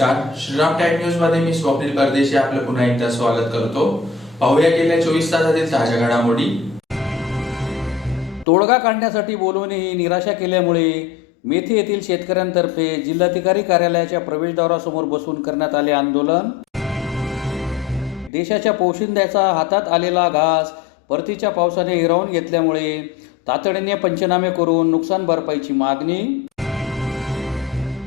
नमस्कार, Shriram time news मध्ये मी स्वप्नील परदेशी आपलं पुन्हा एकदा स्वागत करतो। पाहूया गेल्या 24 तासातील ताज्या घडामोडी। तोडगा काढण्यासाठी बोलवूनही निराशा केल्यामुळे मेथी येथील शेतकऱ्यांतर्फे जिल्हाधिकारी कार्यालयाच्या प्रवेशद्वारासमोर बसून करण्यात आले आंदोलन। देशाच्या पोशिंद्याचा हातात आलेला घास परतीच्या पावसाने हिरावून घेतल्यामुळे तातडीने पंचनामे करून नुकसान भरपाईची मागणी।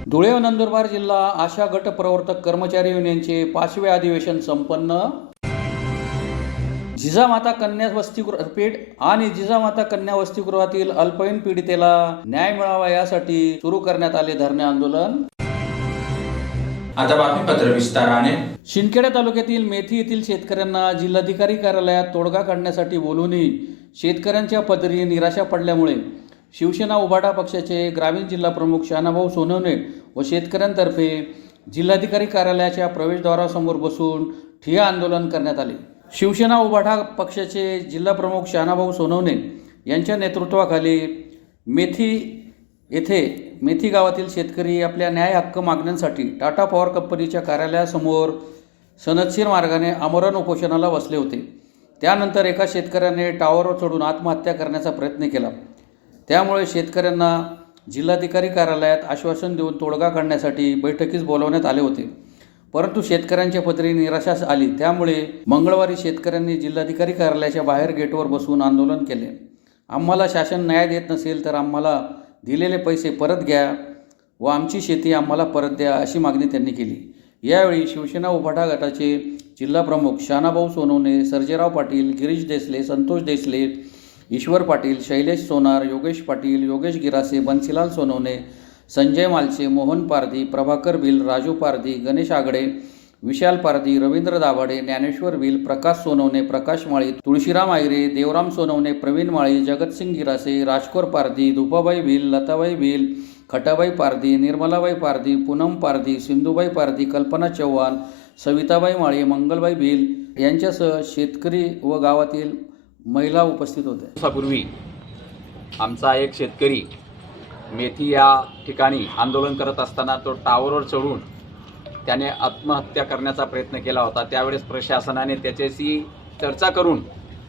धुळे व नंदुरबार जिल्हा आशा गट प्रवर्तक कर्मचारी युनियनचे 5वे अधिवेशन संपन्न। जिजामाता कन्या वसतिगृह आणि जिजामाता कन्या वसतिगृहातील अल्पवयीन पीडितेला न्याय मिळावा यासाठी सुरू करण्यात आले धरणे आंदोलन। आता बातमीपत्र विस्ताराने। शिंदखेडा तालुक्यातील मेथी येथील शेतकऱ्यांना जिल्हाधिकारी कार्यालयात तोडगा काढण्यासाठी बोलूनही शेतकऱ्यांच्या पदरी निराशा पडल्यामुळे शिवसेना उभाटा पक्षाचे ग्रामीण जिल्हा प्रमुख शहानाभाऊ सोनवणे व शेतकऱ्यांतर्फे जिल्हाधिकारी कार्यालयाच्या प्रवेशद्वारासमोर बसून ठिय्या आंदोलन करण्यात आले। शिवसेना उभाटा पक्षाचे जिल्हा प्रमुख शहानाभाऊ सोनवणे यांच्या नेतृत्वाखाली मेथी गावातील शेतकरी आपल्या न्याय हक्क मागण्यांसाठी टाटा पॉवर कंपनीच्या कार्यालयासमोर सनदशीर मार्गाने आमरण उपोषणाला बसले होते। त्यानंतर एका शेतकऱ्याने टावरवर चढून आत्महत्या करण्याचा प्रयत्न केला। त्यामुळे शेतकऱ्यांना जिल्हाधिकारी कार्यालयात आश्वासन देऊन तोडगा काढण्यासाठी बैठकीस बोलावण्यात आले होते, परंतु शेतकऱ्यांच्या पदरी निराशा आली। त्यामुळे मंगळवारी शेतकऱ्यांनी जिल्हाधिकारी कार्यालयाच्या बाहेर गेटवर बसून आंदोलन केले। आम्हाला शासन न्याय देत नसेल तर आम्हाला दिलेले पैसे परत घ्या व आमची शेती आम्हाला परत द्या अशी मागणी त्यांनी केली। यावेळी शिवसेना उभाटा गटाचे जिल्हा प्रमुख शहानाभाऊ सोनवणे, सर्जेराव पाटील, गिरीश देसले, संतोष देसले, ईश्वर पाटील, शैलेश सोनार, योगेश पाटील, योगेश गिरासे, बन्सीलाल सोनवणे, संजय मालचे, मोहन पारधी, प्रभाकर भिल, राजू पारधी, गणेश आगडे, विशाल पारधी, रवींद्र दाभाडे, ज्ञानेश्वर भिल, प्रकाश सोनवणे, प्रकाश माळी, तुळशीराम आयरे, देवराम सोनवणे, प्रवीण माळी, जगतसिंग गिरासे, राजकोर पारधी, धुपाबाई भिल, लताबाई भिल, खटाबाई पारधी, निर्मलाबाई पारधी, पूनम पारधी, सिंधुबाई पारधी, कल्पना चव्हाण, सविताबाई माळी, मंगलबाई भिल यांच्यासह शेतकरी व गावातील महिला उपस्थित होत्या। दिवसापूर्वी आमचा एक शेतकरी मेथी या ठिकाणी आंदोलन करत असताना तो टावरवर चढून त्याने आत्महत्या करण्याचा प्रयत्न केला होता। त्यावेळेस प्रशासनाने त्याच्याशी चर्चा करून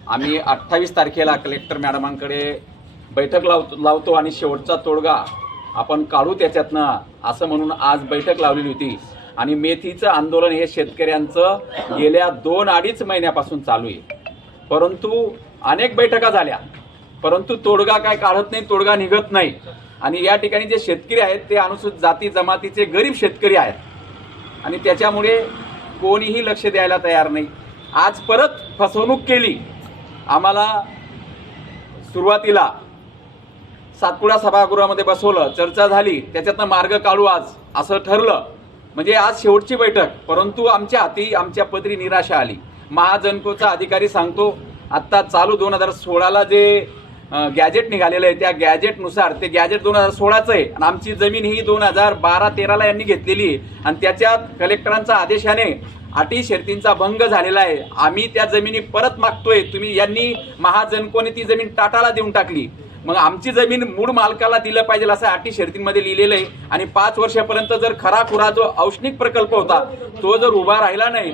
आम्ही 28 तारखेला कलेक्टर मॅडमांकडे बैठक लावतो आणि शेवटचा तोडगा आपण काढू त्याच्यातनं असं म्हणून आज बैठक लावलेली होती। आणि मेथीचं आंदोलन हे शेतकऱ्यांचं गेल्या 2-2.5 महिन्यापासून चालू आहे, परंतु अनेक बैठका झाल्या, परंतु तोडगा काय काढत नाही, तोडगा निघत नाही। आणि या ठिकाणी जे शेतकरी आहेत ते अनुसूचित जाती जमातीचे गरीब शेतकरी आहेत आणि त्याच्यामुळे कोणीही लक्ष द्यायला तयार नाही। आज परत फसवणूक केली। आम्हाला सुरुवातीला सातपुडा सभागृहामध्ये बसवलं, चर्चा झाली, त्याच्यातनं मार्ग काढू आज असं ठरलं, म्हणजे आज शेवटची बैठक, परंतु आमच्या हाती आमच्या पदरी निराशा आली। महाजनकोचा अधिकारी सांगतो आत्ता चालू 2016ला जे गॅजेट निघालेलं आहे त्या गॅजेटनुसार ते गॅजेट 2016चं आहे आणि आमची जमीन ही 2012-13ला यांनी घेतलेली आहे आणि त्याच्यात कलेक्टरांचा आदेशाने अटी शर्तींचा भंग झालेला आहे। आम्ही त्या जमिनी परत मागतोय, तुम्ही यांनी महाजनकोने ती जमीन टाटाला देऊन टाकली, मग आमची जमीन मूळ मालकाला दिलं पाहिजे असं अटी शर्तींमध्ये लिहिलेलं आहे। आणि 5 वर्षापर्यंत जर खराखुरा जो औष्णिक प्रकल्प होता तो जर उभा राहिला नाही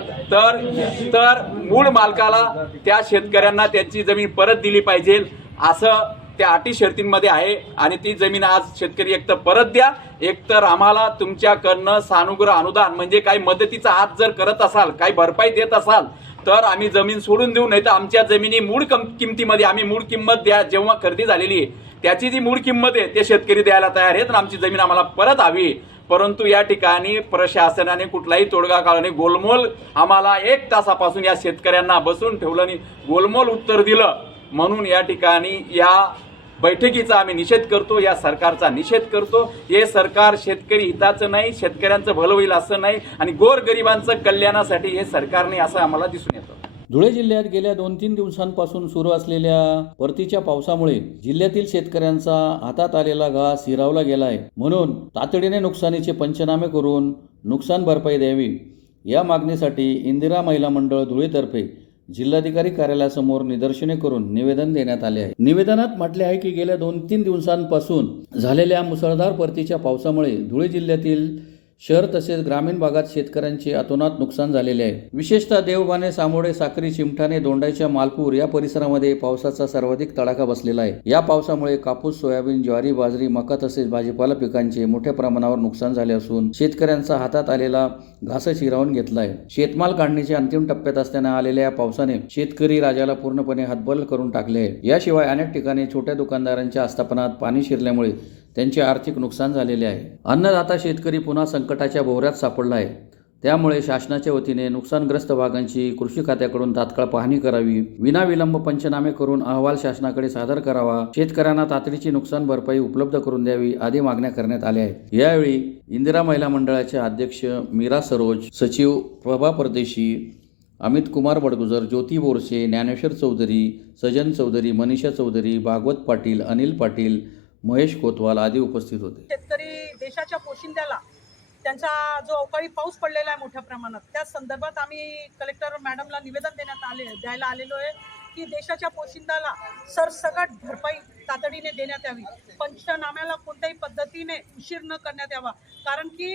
तर मूळ मालकाला त्या शेतकऱ्यांना त्यांची जमीन परत दिली पाहिजे असं त्या अटी शर्तींमध्ये आहे। आणि ती जमीन आज शेतकरी एकतर परत द्या, एकतर आम्हाला तुमच्याकडनं सानुग्रह अनुदान म्हणजे काही मदतीचा हात जर करत असाल, काही भरपाई देत असाल तर आम्ही जमीन सोडून देऊ, नाही तर आमच्या जमिनी मूळ किमतीमध्ये आम्ही मूळ किंमत द्या जेव्हा खरेदी झालेली आहे त्याची जी मूळ किंमत आहे ते शेतकरी द्यायला तयार आहेत आणि आमची जमीन आम्हाला परत हवी। परंतु या ठिकाणी प्रशासनाने कुठलाही तोडगा काढला नाही। गोलमोल आम्हाला 1 तासापासून या शेतकऱ्यांना बसून ठेवलं आणि गोलमोल उत्तर दिलं, म्हणून या ठिकाणी या बैठकीचा आम्ही निषेध करतो, या सरकारचा निषेध करतो। हे सरकार शेतकरी हिताचं नाही, शेतकऱ्यांचं भलं होईल असं नाही आणि गोरगरिबांचं कल्याणासाठी हे सरकार नाही असं आम्हाला दिसून येतं। धुळे जिल्ह्यात गेल्या 2-3 दिवसांपासून सुरू असलेल्या परतीच्या पावसामुळे जिल्ह्यातील शेतकऱ्यांचा हातात आलेला घास हिरावला गेला आहे, म्हणून तातडीने नुकसानीचे पंचनामे करून नुकसान भरपाई द्यावी या मागणीसाठी इंदिरा महिला मंडळ धुळेतर्फे जिल्हाधिकारी कार्यालयासमोर निदर्शने करून निवेदन देण्यात आले आहे। निवेदनात म्हटले आहे की गेल्या 2-3 दिवसांपासून झालेल्या मुसळधार परतीच्या पावसामुळे धुळे जिल्ह्यातील शहर तसेच ग्रामीण भागात शेतकऱ्यांचे अतोनात नुकसान झालेले आहे. विशेषतः देवबाने, सामोडे, साक्री, चिमठाणे, दोंडाईच्या मालपूर या परिसरामध्ये पावसाचा सर्वाधिक तडाखा बसलेला आहे. या पावसामुळे कापूस, सोयाबीन, ज्वारी, बाजरी, मका तसेच भाजीपाला पिकांचे मोठ्या प्रमाणावर नुकसान झाले असून शेतकऱ्यांचा हातात आलेला घास हिरावून घेतला आहे. शेतमाल काढणीच्या अंतिम टप्प्यात असताना आलेल्या या पावसाने शेतकरी राजाला पूर्णपणे हतबल करून टाकले आहे. याशिवाय अनेक ठिकाणी छोट्या दुकानदारांच्या आस्थापनात पाणी शिरल्यामुळे त्यांचे आर्थिक नुकसान झालेले आहे. अन्नदाता शेतकरी पुन्हा संकटाच्या भोवऱ्यात सापडला आहे. त्यामुळे शासनाच्या वतीने नुकसानग्रस्त भागांची कृषी खात्याकडून तात्काळ पाहणी करावी, विनाविलंब पंचनामे करून अहवाल शासनाकडे सादर करावा, शेतकऱ्यांना तातडीची नुकसान भरपाई उपलब्ध करून द्यावी आदी मागण्या करण्यात आल्या आहेत. यावेळी इंदिरा महिला मंडळाच्या अध्यक्ष मीरा सरोज, सचिव प्रभा परदेशी, अमित कुमार बडगुजर, ज्योती बोरसे, ज्ञानेश्वर चौधरी, सजन चौधरी, मनीषा चौधरी, भागवत पाटील, अनिल पाटील, महेश कोतवाल आदी उपस्थित होते. शेतकरी देशाच्या पोशिंद्याला त्यांचा जो अवकाळी पाऊस पडलेला आहे मोठ्या प्रमाणात, त्या संदर्भात आम्ही कलेक्टर मॅडमला निवेदन द्यायला आलेलो आहे की देशाच्या पोशिंद्याला सरसकट भरपाई तातडीने देण्यात यावी. पंचनाम्याला कोणत्याही पद्धतीने उशीर न करण्यात यावा, कारण की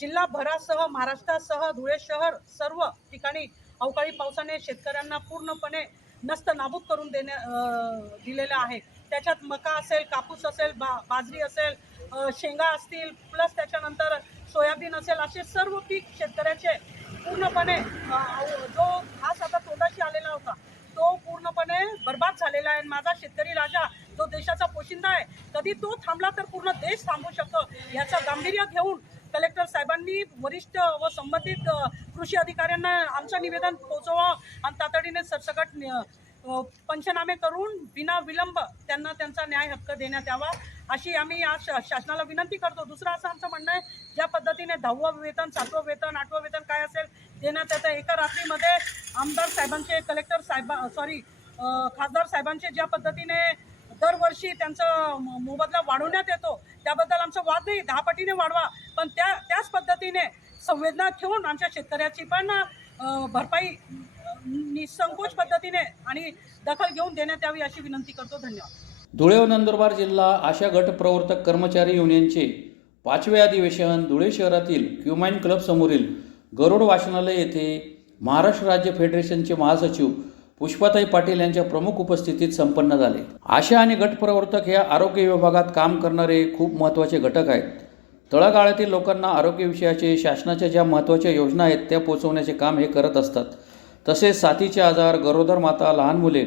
जिल्हाभरासह महाराष्ट्रासह धुळे शहर सर्व ठिकाणी अवकाळी पावसाने शेतकऱ्यांना पूर्णपणे नष्ट नाबूद करून दिलेलं आहे. त्याच्यात मका असेल, कापूस असेल, बाजरी असेल, शेंगा असतील, प्लस त्याच्यानंतर सोयाबीन असेल, असे सर्व पीक शेतकऱ्याचे पूर्णपणे जो घास आता तोंडाशी आलेला होता तो पूर्णपणे बर्बाद झालेला आहे. माझा शेतकरी राजा जो देशाचा पोशिंदा आहे, कधी तो थांबला तर पूर्ण देश थांबू शकतो. याचं गांभीर्य घेऊन कलेक्टर साहेबांनी वरिष्ठ व संबंधित कृषी अधिकाऱ्यांना आमचं निवेदन पोहोचवावं आणि तातडीने सरसकट पंचनामे करून विना विलंब त्यांना त्यांचा न्याय हक्क देण्यात यावा अशी आम्ही आज शासनाला विनंती करतो. दुसरं असं आमचं म्हणणं आहे, ज्या पद्धतीने 10वं वेतन, 7वं वेतन, 8वं वेतन काय असेल देण्यात येतं, एका रात्रीमध्ये आमदार साहेबांचे, खासदार साहेबांचे ज्या पद्धतीने दरवर्षी त्यांचं मोबदला वाढवण्यात येतो, त्याबद्दल आमचं वाद नाही, 10 पटीने वाढवा, पण त्याच पद्धतीने संवेदना ठेवून आमच्या शेतकऱ्याची पण भरपाई निसंकोच पद्धतीने आणि दखल घेऊन देण्यात यावी अशी विनंती करतो. धन्यवाद. धुळे व नंदुरबार जिल्हा आशा गट प्रवर्तक कर्मचारी युनियनचे 5वे अधिवेशन धुळे शहरातील क्युमाइन क्लब समोरील गरुड वाचनालय येथे महाराष्ट्र राज्य फेडरेशनचे महासचिव पुष्पाताई पाटील यांच्या प्रमुख उपस्थितीत संपन्न झाले. आशा आणि गट प्रवर्तक या आरोग्य विभागात काम करणारे खूप महत्त्वाचे घटक आहेत. तळागाळातील लोकांना आरोग्य विषयाचे शासनाच्या ज्या महत्त्वाच्या योजना आहेत त्या पोहोचवण्याचे काम हे करत असतात. तसेच साथीचे आजार, गरोदर माता, लहान मुले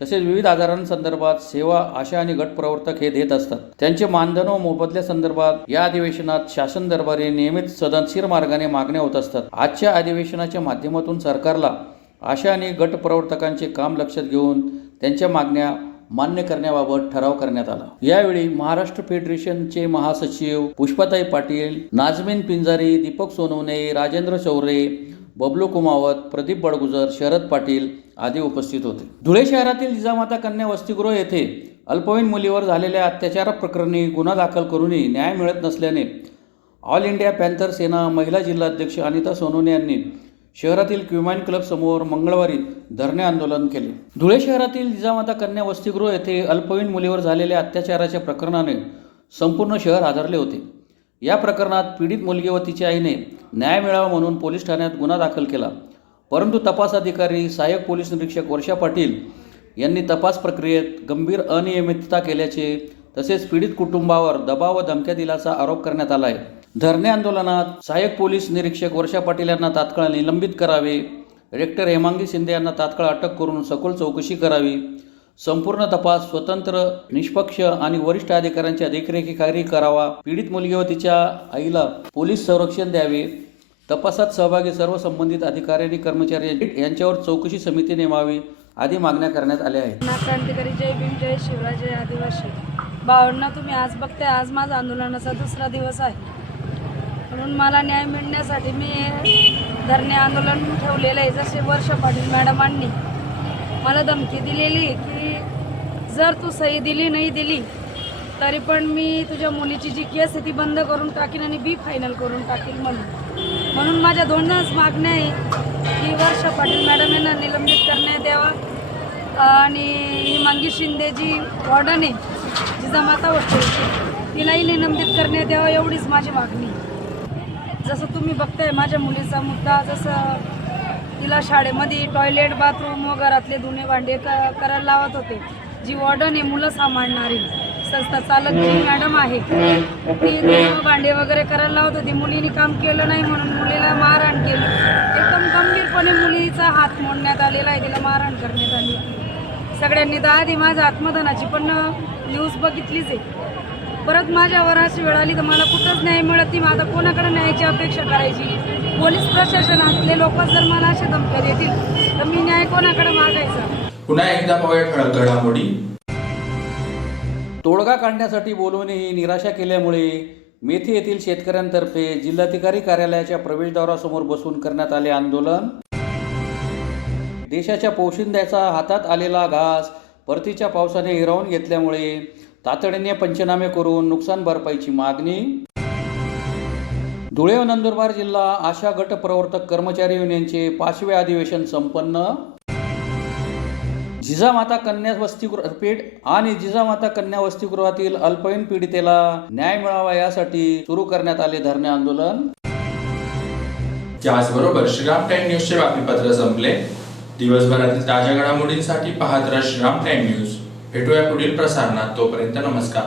तसेच विविध आजारांसंदर्भात सेवा आशा आणि गट प्रवर्तक हे देत असतात. त्यांचे मानधन व मोबदल्यासंदर्भात या अधिवेशनात शासन दरबारी नियमित सदनशीर मार्गाने मागण्या होत असतात. आजच्या अधिवेशनाच्या माध्यमातून सरकारला आशा आणि गट प्रवर्तकांचे काम लक्षात घेऊन त्यांच्या मागण्या मान्य करण्याबाबत ठराव करण्यात आला. यावेळी महाराष्ट्र फेडरेशनचे महासचिव पुष्पाताई पाटील, नाजमीन पिंजारी, दीपक सोनवणे, राजेंद्र चौरे, बबलू कुमावत, प्रदीप बडगुजर, शरद पाटील आदी उपस्थित होते. धुळे शहरातील जिजामाता कन्या वसतिगृह येथे अल्पवयीन मुलीवर झालेल्या अत्याचाराप्रकरणी गुन्हा दाखल करूनही न्याय मिळत नसल्याने ऑल इंडिया पॅन्थर सेना महिला जिल्हाध्यक्ष अनिता सोनवणे यांनी शहरातील क्युमाइन क्लब समोर मंगळवारी धरणे आंदोलन केले. धुळे शहरातील जिजामाता कन्या वसतिगृह येथे अल्पवयीन मुलीवर झालेल्या अत्याचाराच्या प्रकरणाने संपूर्ण शहर हादरले होते. या प्रकरणात पीडित मुलगी व तिच्या आईने न्याय मिळावा म्हणून पोलीस ठाण्यात गुन्हा दाखल केला. परंतु तपास अधिकारी सहाय्यक पोलीस निरीक्षक वर्षा पाटील यांनी तपास प्रक्रियेत गंभीर अनियमितता केल्याचे तसेच पीडित कुटुंबावर दबाव व धमक्या दिल्याचा आरोप करण्यात आला आहे. धरणे आंदोलनात सहाय्यक पोलीस निरीक्षक वर्षा पाटील यांना तात्काळ निलंबित करावे, रेक्टर हेमांगी शिंदे यांना तात्काळ अटक करून सखोल चौकशी करावी, संपूर्ण तपास स्वतंत्र, निष्पक्ष आणि वरिष्ठ अधिकाऱ्यांच्या देखरेखीखाली करावा, पीडित मुलगी व तिच्या आईला पोलीस संरक्षण द्यावे, तपासात सहभागी सर्व संबंधित अधिकारी कर्मचारी यांच्यावर चौकशी समिती नेमावी आदी मागण्या करण्यात आल्या आहेत. क्रांतिकारी जय भीम, जय शिवराय, जय आदिवासी भावांना, तुम्ही आज बघते, आज माझा आंदोलनाचा 2रा दिवस आहे. म्हणून मला न्याय मिळण्यासाठी मी धरणे आंदोलन ठेवलेलं आहे. जसे वर्षा पाटील मॅडमांनी मला धमकी दिलेली की जर तू सही दिली नाही दिली तरी पण मी तुझ्या मुलीची जी केस आहे ती बंद करून टाकीन आणि बी फायनल करून टाकील म्हणून माझ्या 2च मागण्या आहे की वर्षा पाटील मॅडम यांना निलंबित करण्यात यावा आणि हेमांगी शिंदे जी वॉर्डन आहे जिजामाता वसतिगृह तिलाही निलंबित करण्यात यावं, एवढीच माझी मागणी. जसं तुम्ही बघताय माझ्या मुलीचा मुद्दा, जसं तिला शाळेमध्ये टॉयलेट बाथरूम व घरातले धुणे भांडे करायला लावत होते. जी वॉर्डन आहे मुलं सांभाळणारी संस्था चालक जी मॅडम आहे ती धुणं भांडे वगैरे करायला लावत होती. मुलीने काम केलं नाही म्हणून मुलीला मारहाण केली. एकदम गंभीरपणे मुलीचा हात मोडण्यात आलेला आहे, तिला मारहाण करण्यात आली. सगळ्यांनी तर आधी माझ्या आत्मदानाची पण न्यूज बघितलीच आहे. परत माझ्यावर अशी वेळ आली तर मला कुठंच न्याय मिळत नाही. आता कोणाकडे न्यायाची अपेक्षा करायची? पोलीस प्रशासनातले लोक जर मला असे धमक्या देतील तर मी न्याय कोणाकडे मागायचा? पुन्हा एकदा पाहूया ठळक घडामोडी. तोडगा काढण्यासाठी बोलवूनही निराशा केल्यामुळे मेथी येथील शेतकऱ्यांतर्फे जिल्हाधिकारी कार्यालयाच्या प्रवेशद्वारासमोर बसून करण्यात आले आंदोलन. देशाच्या पोशिंद्याचा हातात आलेला घास परतीच्या पावसाने हिरावून घेतल्यामुळे तातडीने पंचनामे करून नुकसान भरपाईची मागणी. धुळे व नंदुरबार जिल्हा आशा गट प्रवर्तक कर्मचारी युनियनचे 5वे अधिवेशन संपन्न. जिजामाता कन्या वसतिगृह आणि जिजामाता कन्या वसतिगृहातील अल्पवयीन पीडितेला न्याय मिळावा यासाठी सुरू करण्यात आले धरणे आंदोलन. याचबरोबर श्रीराम टाइम न्यूजचे बातमीपत्र संपले. दिवसभरातील ताज्या घडामोडींसाठी पाहत राहा श्रीराम टाइम न्यूज. भेटूया पुढील प्रसारणात. तोपर्यंत नमस्कार.